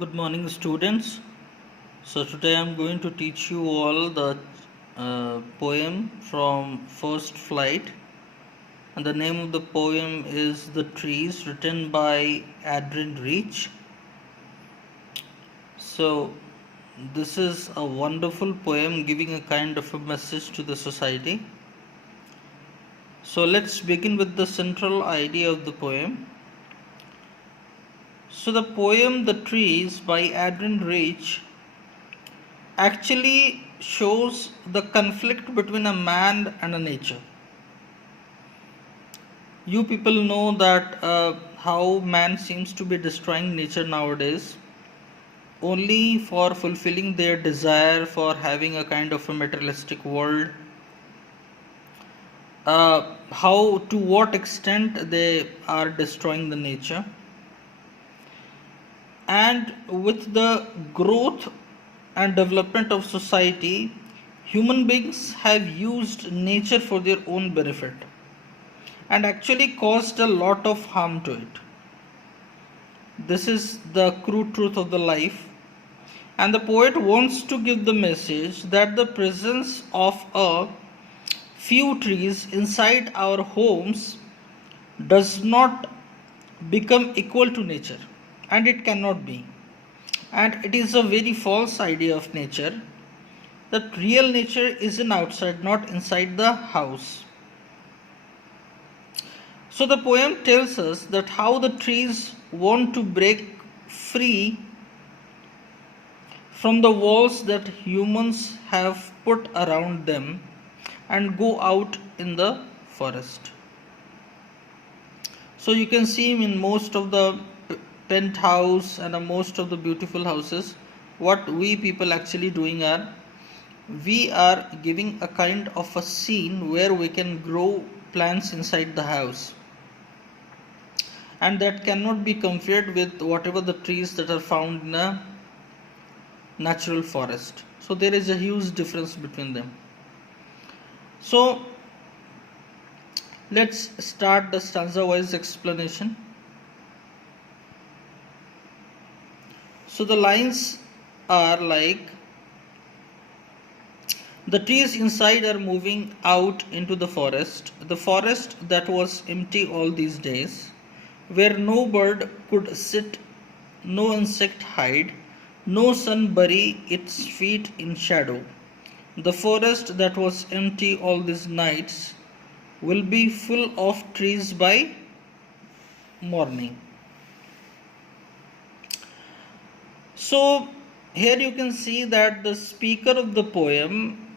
Good morning, students. So today I'm going to teach you all the poem from First Flight, and the name of the poem is The Trees, written by Adrian Reach. So this is a wonderful poem giving a kind of a message to the society. So let's begin with the central idea of the poem. So the poem The Trees by Adrian Reich actually shows the conflict between a man and a nature. You people know that how man seems to be destroying nature nowadays only for fulfilling their desire for having a kind of a materialistic world. How to what extent they are destroying the nature, and with the growth and development of society, human beings have used nature for their own benefit and actually caused a lot of harm to it. This is the crude truth of the life, and the poet wants to give the message that the presence of a few trees inside our homes does not become equal to nature, and it cannot be. And it is a very false idea of nature that real nature is in outside, not inside the house. So the poem tells us that how the trees want to break free from the walls that humans have put around them and go out in the forest. So you can see in most of the penthouse and most of the beautiful houses, what we people actually doing are, we are giving a kind of a scene where we can grow plants inside the house, and that cannot be compared with whatever the trees that are found in a natural forest. So there is a huge difference between them. So let's start the stanza wise explanation. So the lines are like, the trees inside are moving out into the forest that was empty all these days, where no bird could sit, no insect hide, no sun bury its feet in shadow. The forest that was empty all these nights will be full of trees by morning. So here you can see that the speaker of the poem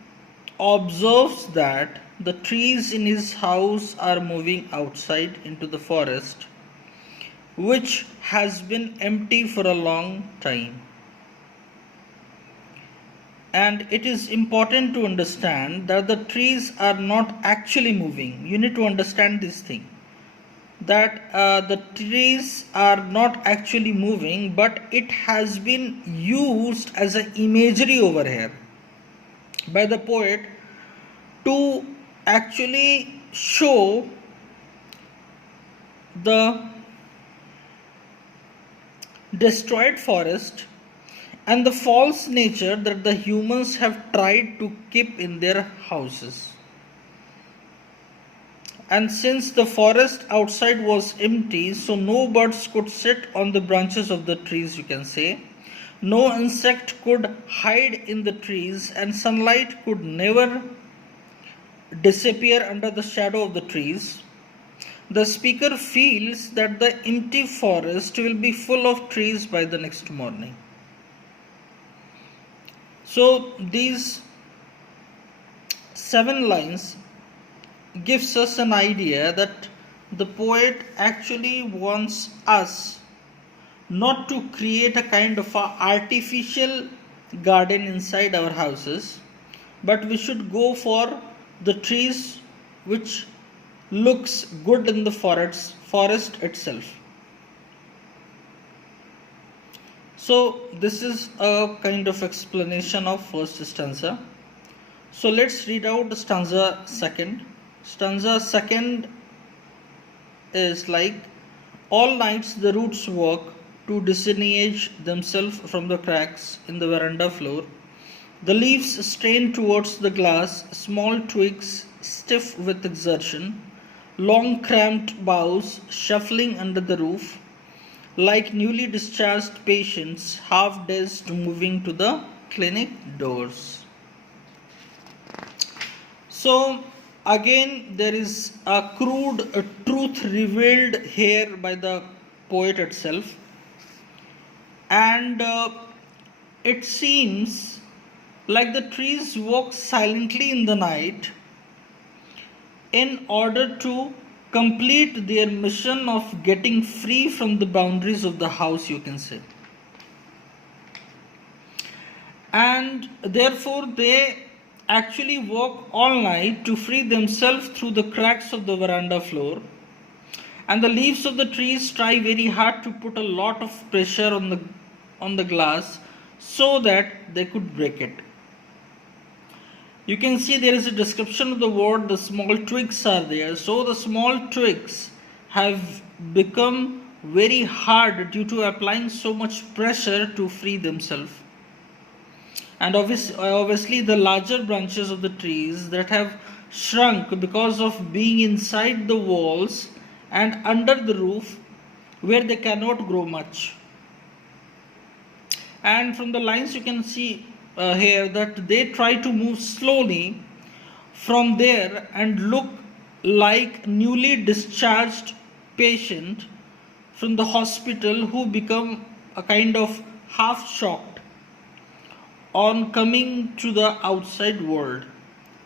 observes that the trees in his house are moving outside into the forest, which has been empty for a long time. And it is important to understand that the trees are not actually moving. You need to understand this thing, that the trees are not actually moving, but it has been used as an imagery over here by the poet to actually show the destroyed forest and the false nature that the humans have tried to keep in their houses. And since the forest outside was empty, so no birds could sit on the branches of the trees, you can say. No insect could hide in the trees, and sunlight could never disappear under the shadow of the trees. The speaker feels that the empty forest will be full of trees by the next morning. So these 7 lines gives us an idea that the poet actually wants us not to create a kind of a artificial garden inside our houses, but we should go for the trees which looks good in the forest itself. So this is a kind of explanation of first stanza. So let's read out the stanza second. Stanza second is like, all nights the roots work, to disengage themselves from the cracks in the veranda floor. The leaves strain towards the glass, small twigs stiff with exertion, long cramped boughs shuffling under the roof, like newly discharged patients half dazed moving to the clinic doors. So, again, there is a crude truth revealed here by the poet itself, and it seems like the trees walk silently in the night in order to complete their mission of getting free from the boundaries of the house, you can say. And therefore, they actually walk all night to free themselves through the cracks of the veranda floor. And the leaves of the trees try very hard to put a lot of pressure on the glass so that they could break it. You can see there is a description of the word, the small twigs are there. So the small twigs have become very hard due to applying so much pressure to free themselves. And obviously the larger branches of the trees that have shrunk because of being inside the walls and under the roof where they cannot grow much. And from the lines you can see here that they try to move slowly from there and look like newly discharged patient from the hospital who become a kind of half shocked on coming to the outside world.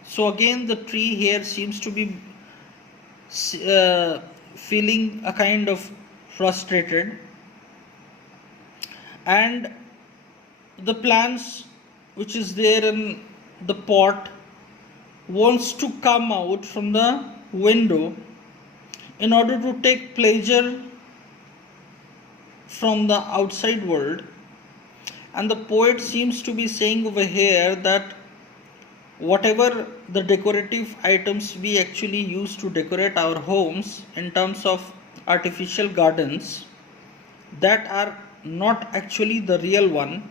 So again the tree here seems to be feeling a kind of frustrated, and the plants which is there in the pot wants to come out from the window in order to take pleasure from the outside world. And the poet seems to be saying over here that whatever the decorative items we actually use to decorate our homes in terms of artificial gardens, that are not actually the real one.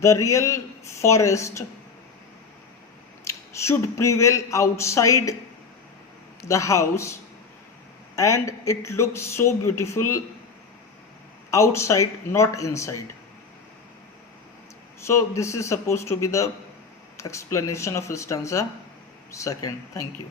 The real forest should prevail outside the house, and it looks so beautiful outside, not inside. So this is supposed to be the explanation of stanza second. Thank you.